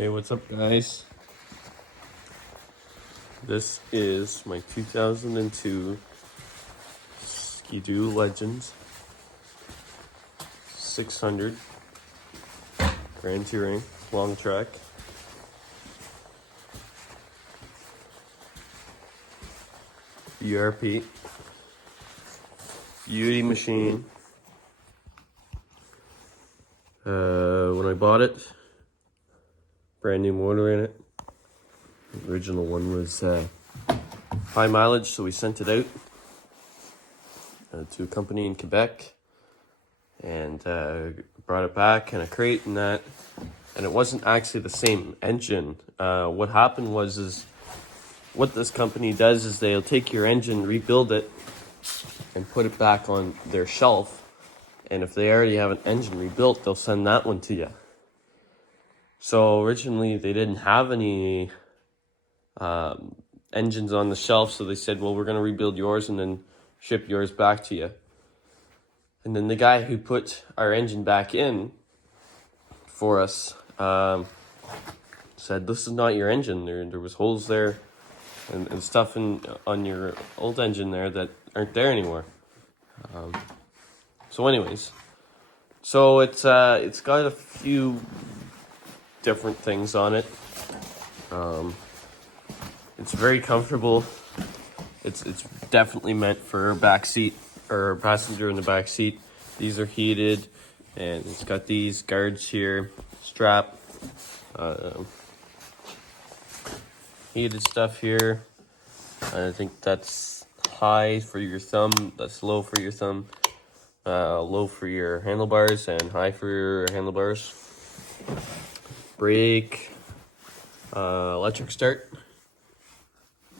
Hey, what's up, guys? This is my 2002 Skidoo Legends 600 Grand Touring long track. BRP beauty machine. When I bought it, brand new motor in it. The original one was high mileage, so we sent it out to a company in Quebec and brought it back in a crate and that. And it wasn't actually the same engine. What happened was what this company does is they'll take your engine, rebuild it, and put it back on their shelf. And if they already have an engine rebuilt, they'll send that one to you. So originally they didn't have any engines on the shelf, so they said, well, we're going to rebuild yours and then ship yours back to you. And then the guy who put our engine back in for us said, this is not your engine. There was holes there and stuff on your old engine there that aren't there anymore. So anyways, so it's got a few different things on it. It's very comfortable. It's definitely meant for a back seat or a passenger in the back seat. These are heated, and it's got these guards here, strap, heated stuff here. I think that's high for your thumb, that's low for your thumb, low for your handlebars, and high for your handlebars. Brake, electric start.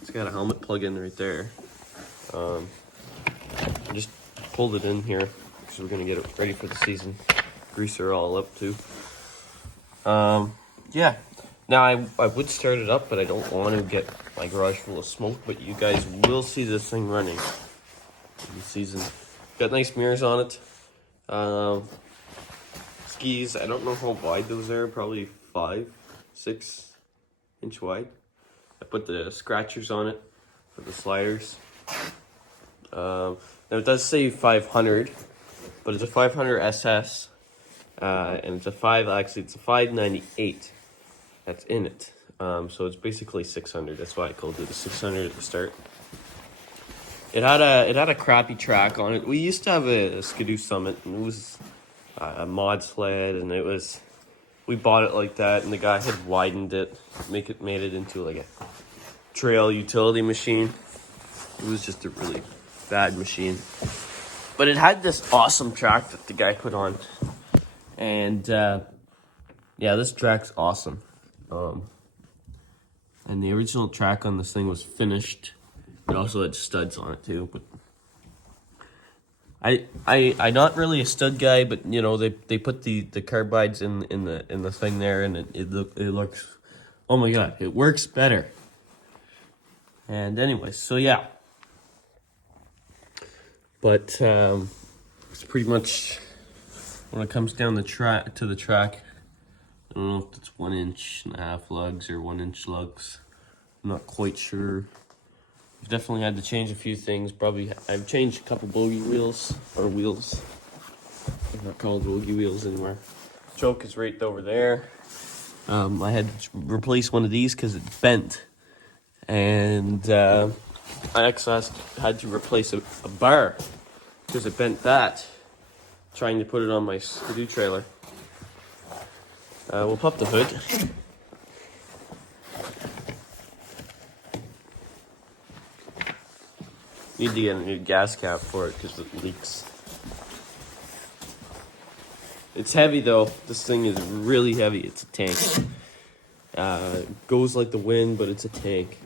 It's got a helmet plug-in right there. I just pulled it in here because we're gonna get it ready for the season. Greaser all up too. Yeah. Now I would start it up, but I don't want to get my garage full of smoke. But you guys will see this thing running in the season. Got nice mirrors on it. Skis. I don't know how wide those are. Probably 5-6 inch wide. I put the scratchers on it for the sliders. Now it does say 500, but it's a 500 SS, and it's a 598 that's in it. So it's basically 600. That's why I called it a 600 at the start. It had a crappy track on it. We used to have a Skidoo Summit, and it was a mod sled, and we bought it like that, and the guy had widened it, made it into like a trail utility machine. It was just a really bad machine, but it had this awesome track that the guy put on, and yeah, this track's awesome. And the original track on this thing was finished. It also had studs on it too, but I'm not really a stud guy, but you know, they put the carbides in the thing there, and it looks, oh my god, it works better. And anyways, so yeah, but it's pretty much when it comes down the track to the track. I don't know if it's 1.5 lugs or 1 inch lugs. I'm not quite sure. I've definitely had to change a few things. Probably I've changed a couple bogey wheels or wheels. They're not called bogey wheels anymore. Choke is right over there. I had to replace one of these because it bent, and I actually had to replace a bar because it bent that. Trying to put it on my Skidoo trailer. We'll pop the hood. Need to get a new gas cap for it because it leaks. It's heavy though. This thing is really heavy. It's a tank. It goes like the wind, but it's a tank.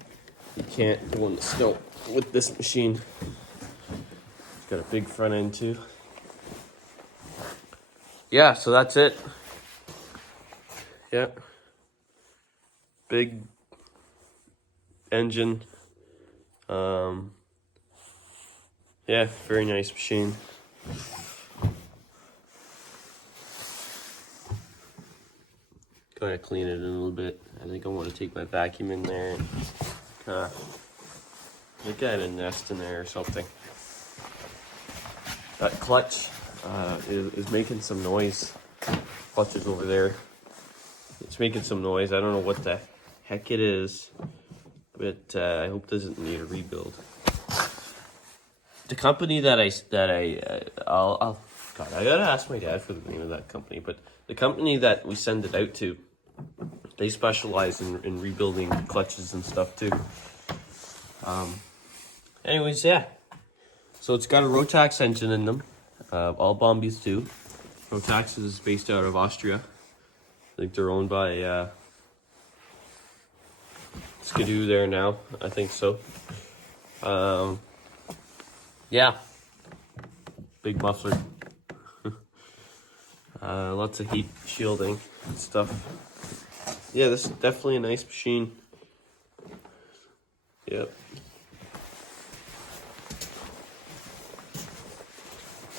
You can't go in the snow with this machine. It's got a big front end too. Yeah, so that's it. Yeah. Big engine. Yeah, very nice machine. Trying to clean it in a little bit. I think I want to take my vacuum in there and look at a nest in there or something. That clutch is making some noise. Clutch is over there. It's making some noise. I don't know what the heck it is, but I hope it doesn't need a rebuild. The company that I'll God, I gotta ask my dad for the name of that company, but the company that we send it out to, they specialize in rebuilding clutches and stuff too. Anyways, yeah. So it's got a Rotax engine in them. All Bombies do. Rotax is based out of Austria. I think they're owned by Skidoo there now. I think so. Yeah. Big muffler. Lots of heat shielding and stuff. Yeah, this is definitely a nice machine. Yep.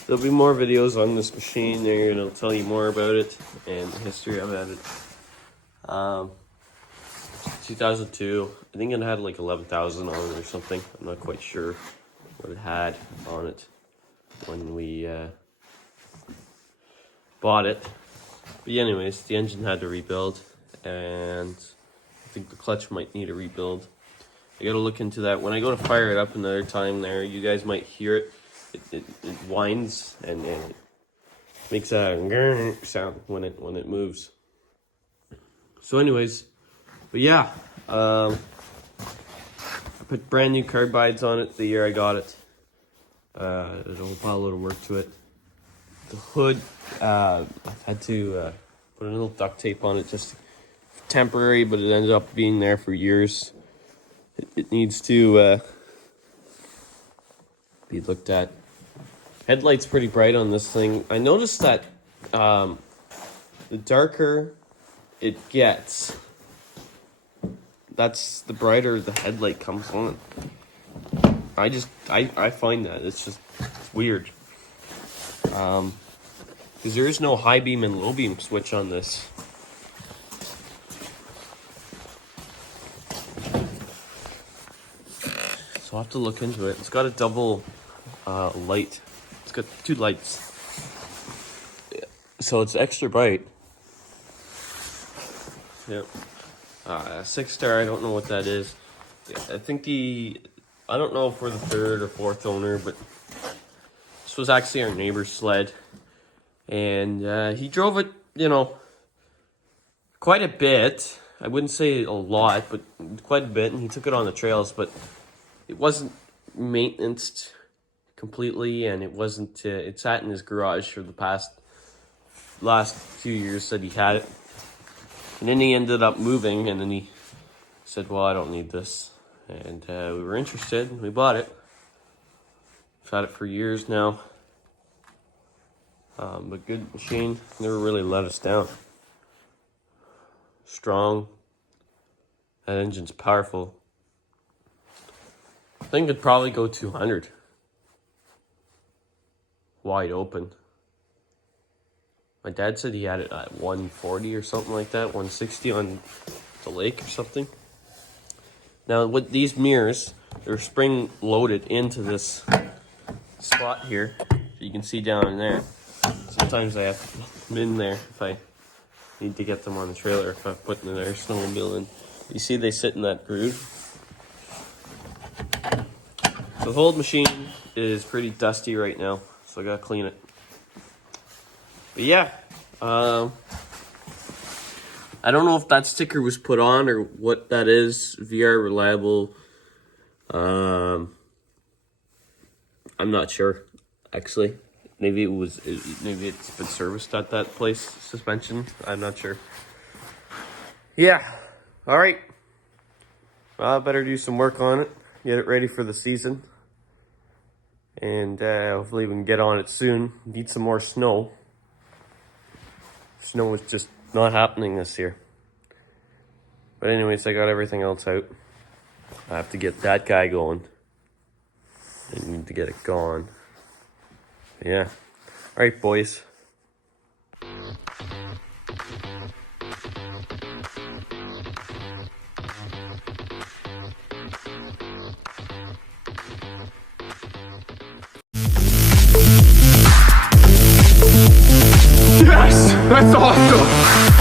There'll be more videos on this machine there, and I'll tell you more about it and the history of it. 2002, I think it had like 11,000 on it or something. I'm not quite sure what it had on it when we bought it. But anyways, the engine had to rebuild, and I think the clutch might need a rebuild. I gotta look into that. When I go to fire it up another time there, you guys might hear it. It whines and it makes a sound when it moves. So anyways, but yeah, I put brand new carbides on it the year I got it. There's a whole pile of work to it. The hood, I've had to put a little duct tape on it, just temporary, but it ended up being there for years. It needs to be looked at. Headlight's pretty bright on this thing. I noticed that the darker it gets, that's the brighter the headlight comes on. I find that it's weird. Because there is no high beam and low beam switch on this. So I'll have to look into it. It's got a double light. It's got two lights. So it's extra bright. Yep. 6-star, I don't know what that is. I think I don't know if we're the third or fourth owner, but this was actually our neighbor's sled. And he drove it, quite a bit. I wouldn't say a lot, but quite a bit. And he took it on the trails, but it wasn't maintained completely, and it wasn't. It sat in his garage for the last few years that he had it. And then he ended up moving, and then he said, "Well, I don't need this." And we were interested, and we bought it. We've had it for years now. But good machine. Never really let us down. Strong. That engine's powerful. I think it'd probably go 200. Wide open. My dad said he had it at 140 or something like that, 160 on the lake or something. Now, with these mirrors, they're spring loaded into this spot here. So you can see down in there. Sometimes I have to put them in there if I need to get them on the trailer, if I'm putting their snowmobile in. You see they sit in that groove. So the whole machine is pretty dusty right now, so I gotta clean it. But yeah, I don't know if that sticker was put on or what that is. VR reliable. I'm not sure, actually. Maybe it's been serviced at that place. Suspension. I'm not sure. Yeah. All right. Well, I better do some work on it. Get it ready for the season. And hopefully we can get on it soon. Need some more snow. Snow is just not happening this year. But anyways, I got everything else out. I have to get that guy going. I need to get it gone. Yeah. All right, boys. That's awesome.